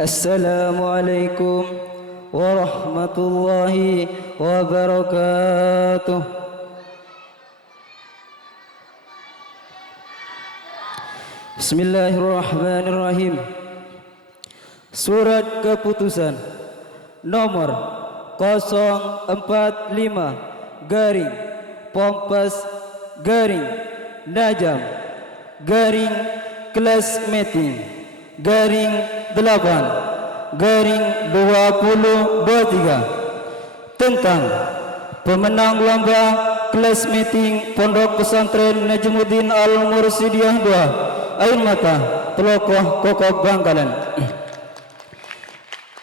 Assalamualaikum warahmatullahi wabarakatuh. Bismillahirrahmanirrahim. Surat keputusan nomor 045 garing Pompas garing Najam garing kelas meeting garing 8 garing 2023 tentang pemenang lomba kelas meeting Pondok Pesantren Najmuddin Al-Mursidiyah 2 Air Mata Telokoh Kokok Bangkalan.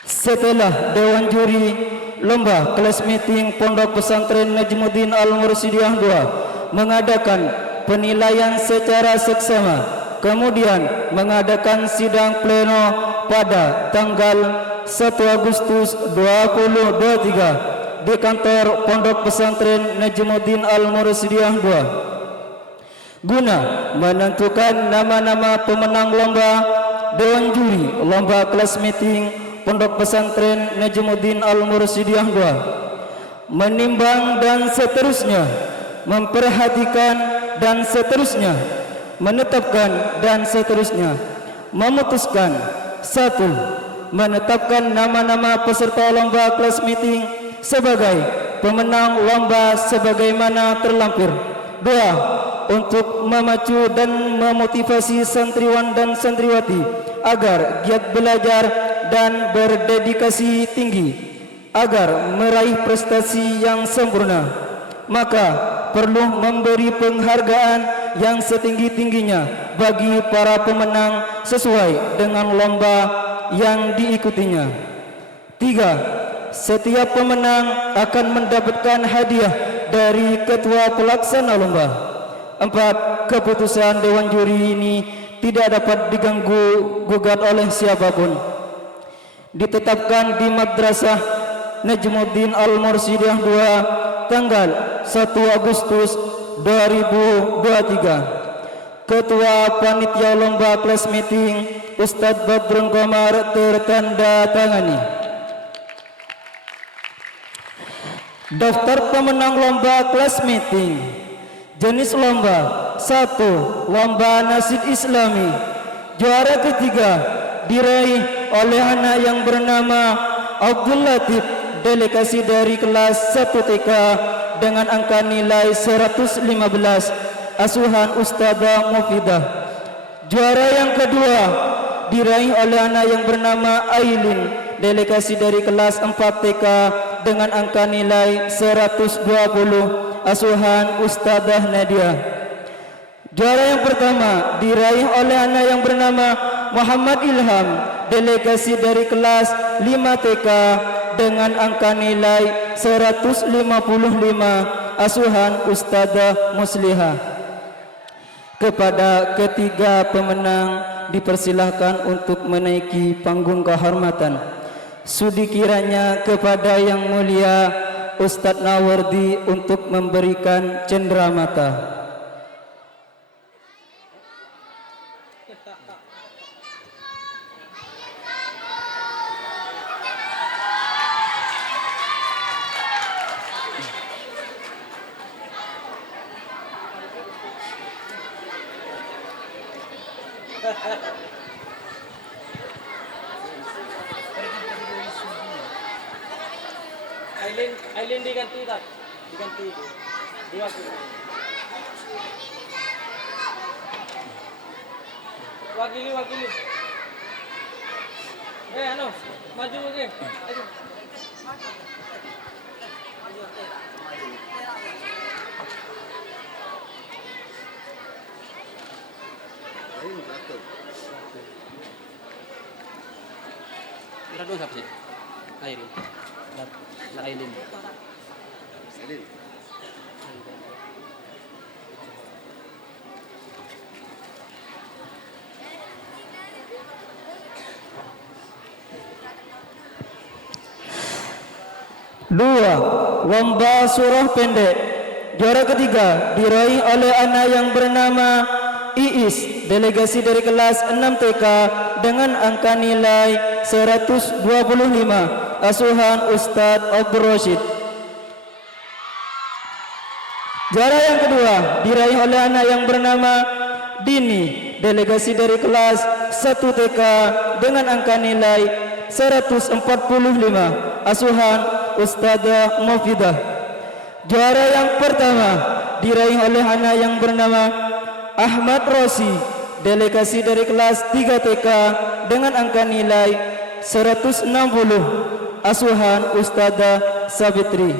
Setelah Dewan Juri lomba kelas meeting Pondok Pesantren Najmuddin Al-Mursidiyah 2 mengadakan penilaian secara seksama, kemudian mengadakan sidang pleno pada tanggal 1 Agustus 2023 di kantor Pondok Pesantren Najmuddin Al-Mursidiyah 2 guna menentukan nama-nama pemenang lomba Dewan Juri lomba kelas meeting Pondok Pesantren Najmuddin Al-Mursidiyah 2, menimbang dan seterusnya, memperhatikan dan seterusnya, menetapkan dan seterusnya, memutuskan. 1. Menetapkan nama-nama peserta lomba kelas meeting sebagai pemenang lomba sebagaimana terlampir. 2. Untuk memacu dan memotivasi santriwan dan santriwati agar giat belajar dan berdedikasi tinggi agar meraih prestasi yang sempurna, maka perlu memberi penghargaan yang setinggi-tingginya bagi para pemenang sesuai dengan lomba yang diikutinya. 3. Setiap pemenang akan mendapatkan hadiah dari ketua pelaksana lomba. 4. Keputusan Dewan Juri ini tidak dapat diganggu gugat oleh siapapun. Ditetapkan di Madrasah Najmuddin Al-Mursidiyah 2 tanggal 1 Agustus 2023. Ketua Panitia Lomba Kelas Meeting Ustadz Badrun Qamar tertanda tangani. Daftar pemenang lomba kelas meeting. Jenis lomba 1. Lomba Nasyid Islami. Juara ketiga diraih oleh anak yang bernama Abdul Latif, delegasi dari kelas 1 TK dengan angka nilai 115, asuhan Ustadzah Mufidah. Juara yang kedua diraih oleh anak yang bernama Ailin, delegasi dari kelas 4 TK dengan angka nilai 120, asuhan Ustadzah Nadia. Juara yang pertama diraih oleh anak yang bernama Muhammad Ilham, delegasi dari kelas 5 TK dengan angka nilai 155, asuhan Ustadzah Muslihah. Kepada ketiga pemenang dipersilahkan untuk menaiki panggung kehormatan. Sudi kiranya kepada Yang Mulia Ustadz Nawardi untuk memberikan cenderamata. Aileen diganti tak? Diganti. Diwakili. Wakili. Anu, maju lagi. Ayo. Berapa siapa sih? Aileen. Aileen. Dua, lomba surah pendek. Juara ketiga diraih oleh anak yang bernama Iis, delegasi dari kelas 6 TK dengan angka nilai 125, asuhan Ustadz Abdul Rashid. Juara yang kedua diraih oleh anak yang bernama Dini, delegasi dari kelas 1 TK dengan angka nilai 145, asuhan Ustadzah Mufidah. Juara yang pertama diraih oleh anak yang bernama Ahmad Rosi, delegasi dari kelas 3 TK dengan angka nilai 160, asuhan Ustadzah Sabitri.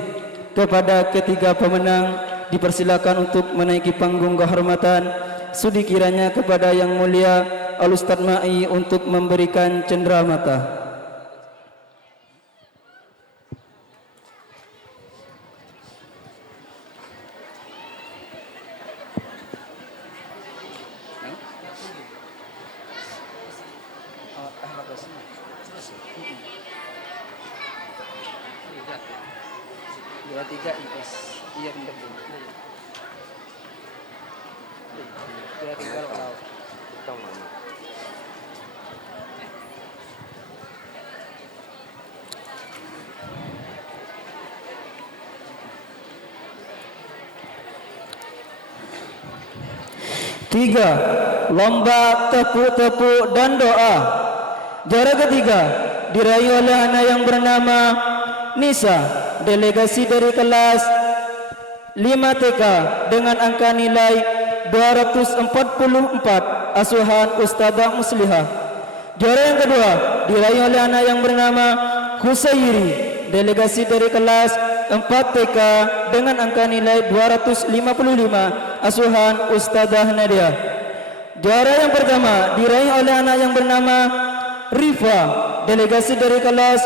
Kepada ketiga pemenang dipersilakan untuk menaiki panggung kehormatan. Sudi kiranya kepada yang mulia Al Ustadz Ma'i untuk memberikan cenderamata. Dua tiga IPS. Iya benar bu. Dua tiga kalau tahu mana. Tiga, lomba tepuk-tepuk dan doa. Juara ketiga diraih oleh anak yang bernama Nisa, delegasi dari kelas 5 TK dengan angka nilai 244, asuhan Ustadzah Muslihah. Juara yang kedua diraih oleh anak yang bernama Husairi, delegasi dari kelas 4 TK dengan angka nilai 255, asuhan Ustadzah Nadia. Juara yang pertama diraih oleh anak yang bernama Rifa, delegasi dari kelas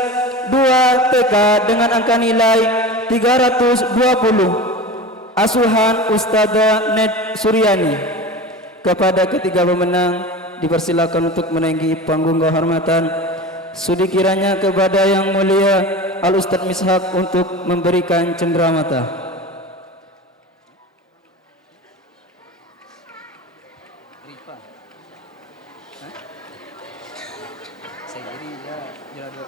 2 TK dengan angka nilai 320, asuhan Ustadzah Ned Suryani. Kepada ketiga pemenang dipersilakan untuk menaiki panggung kehormatan. Sudi kiranya kepada yang mulia Al Ustadz Mishak untuk memberikan cenderamata. Rifa. Saya kira dia juara.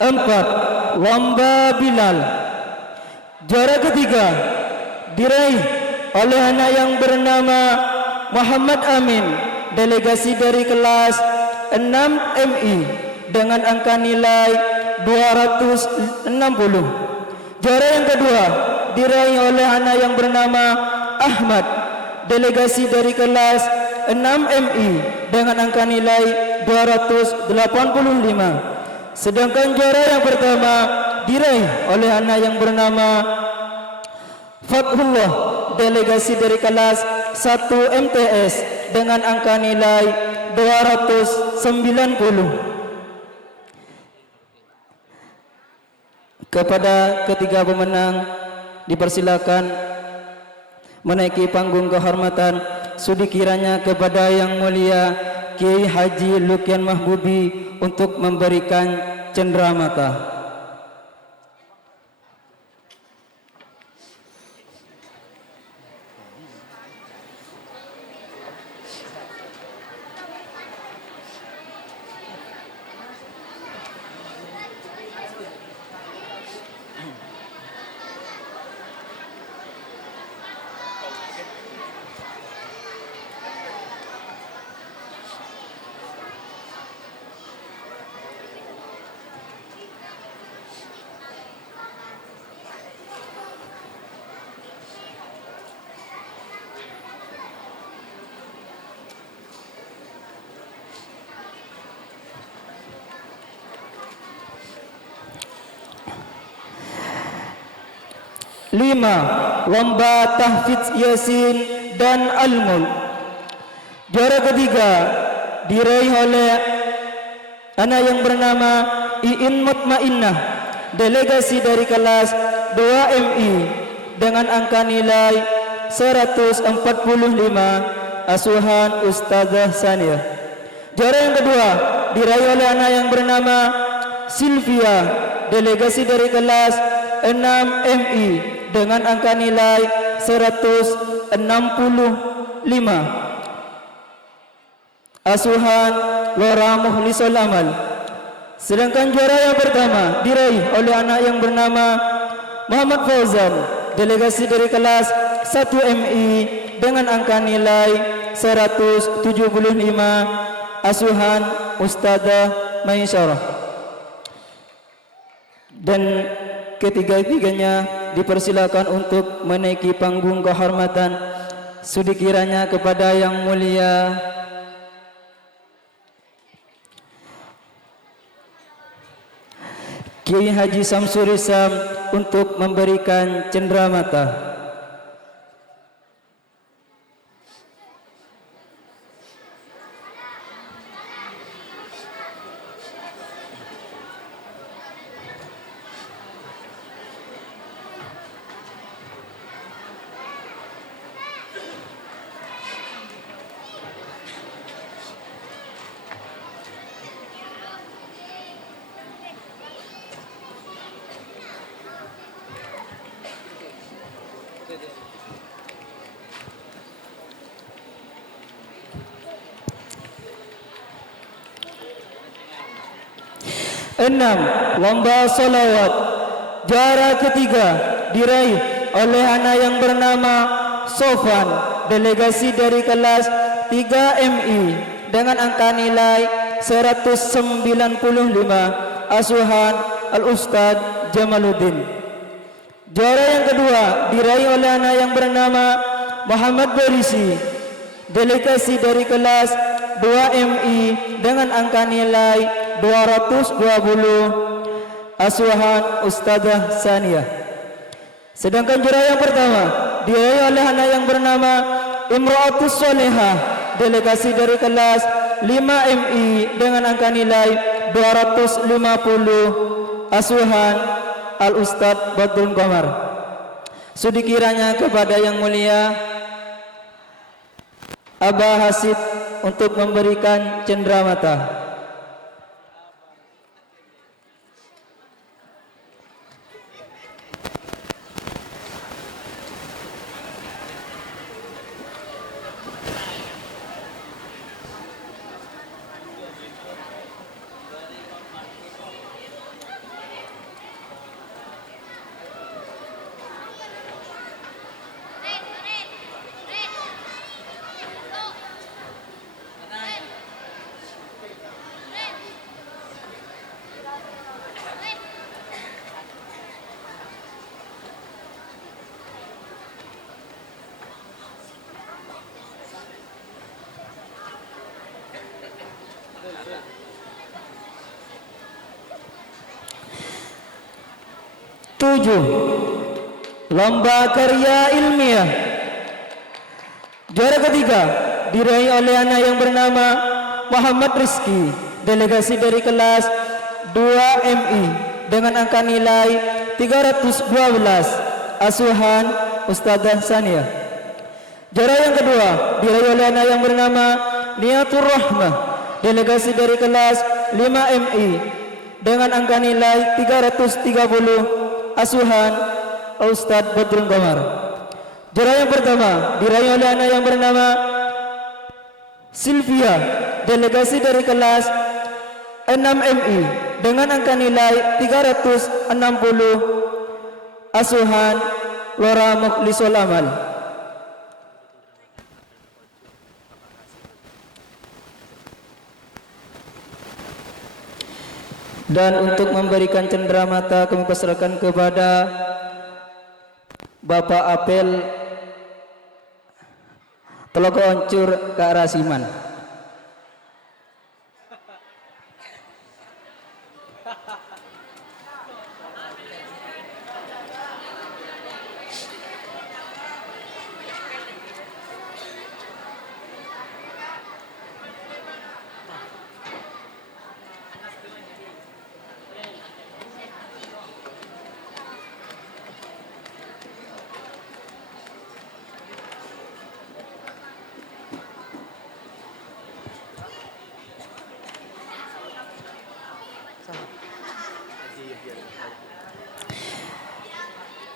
Empat, lomba Bilal. Juara ketiga diraih oleh anak yang bernama Muhammad Amin, delegasi dari kelas 6 MI dengan angka nilai 260. Juara yang kedua diraih oleh anak yang bernama Ahmad, delegasi dari kelas 6 MI dengan angka nilai 285. Sedangkan juara yang pertama diraih oleh anak yang bernama Fathullah, delegasi dari kelas 1 MTS dengan angka nilai 290. Kepada ketiga pemenang dipersilakan menaiki panggung kehormatan. Sudi kiranya kepada yang mulia Kiai Haji Lukian Mahbubi untuk memberikan cenderamata. Lima, lomba tahfidz Yasin dan Al-Mulk. Juara ketiga diraih oleh anak yang bernama Iin Mutmainnah, delegasi dari kelas 2MI dengan angka nilai 145, asuhan Ustazah Sania. Juara yang kedua diraih oleh anak yang bernama Sylvia, delegasi dari kelas 6MI dengan angka nilai 165, asuhan Lora Mukhlisul Amal. Sedangkan juara yang pertama diraih oleh anak yang bernama Muhammad Fauzan, delegasi dari kelas 1MI dengan angka nilai 175, asuhan Ustazah Maisyarah. Dan ketiga-tiganya dipersilakan untuk menaiki panggung kehormatan. Sudi kiranya kepada yang mulia Kiai Haji Samsuri Sam untuk memberikan cenderamata. Enam, lomba solawat. Juara ketiga diraih oleh anak yang bernama Sofan, delegasi dari kelas 3MI dengan angka nilai 195, asuhan Al-Ustaz Jamaluddin. Juara yang kedua diraih oleh anak yang bernama Muhammad Barisi, delegasi dari kelas 2MI dengan angka nilai 220, asuhan Ustazah Sania. Sedangkan juara yang pertama diraih oleh anak yang bernama Imra'atus Solehah, delegasi dari kelas 5MI dengan angka nilai 250, asuhan Al-Ustaz Badrul Qamar. Sudi kiranya kepada yang mulia Abah Hasib untuk memberikan cenderamata. Tujuh, lomba karya ilmiah. Juara ketiga diraih oleh anak yang bernama Muhammad Rizki, delegasi dari kelas 2MI dengan angka nilai 312, asuhan Ustazah Sania. Juara yang kedua diraih oleh anak yang bernama Niatur Rahmah, delegasi dari kelas 5MI dengan angka nilai 330, asuhan Ustaz Badrul Qamar. Juara yang pertama diraih oleh anak yang bernama Sylvia, delegasi dari kelas 6MI dengan angka nilai 360, asuhan Lora Mukhlisul Amal. Dan untuk memberikan cenderamata kami persilakan kepada Bapak Apel Telogo Oncur ke arah Siman.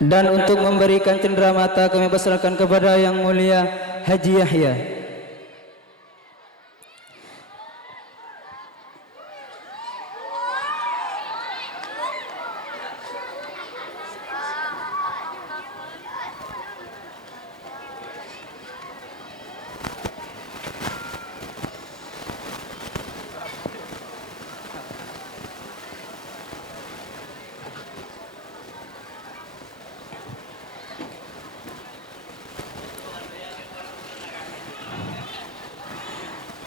Dan untuk memberikan cenderamata kami persilakan kepada Yang Mulia Haji Yahya.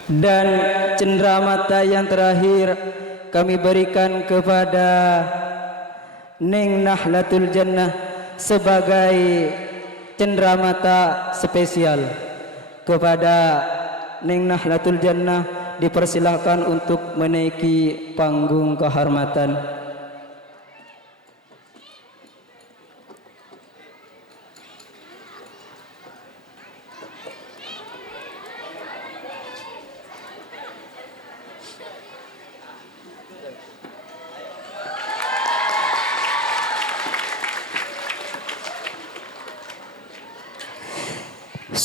Dan cenderamata yang terakhir kami berikan kepada Ning Nahlatul Jannah sebagai cenderamata spesial. Kepada Ning Nahlatul Jannah dipersilahkan untuk menaiki panggung kehormatan.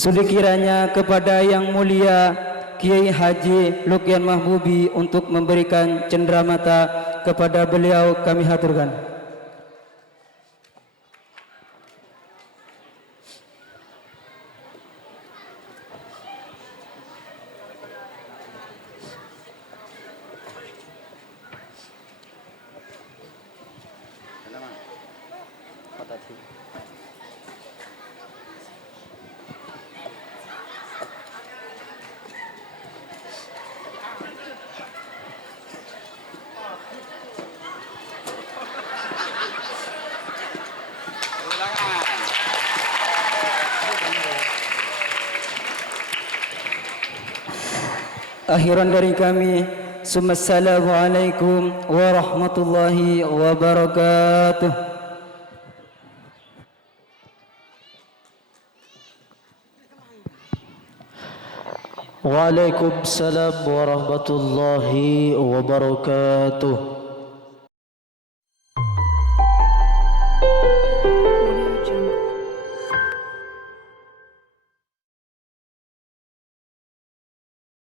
Sudi kiranya kepada Yang Mulia Kiai Haji Lukyan Mahbubi untuk memberikan cenderamata kepada beliau kami haturkan. Akhiran dari kami, Assalamualaikum warahmatullahi wabarakatuh. Waalaikumsalam warahmatullahi wabarakatuh.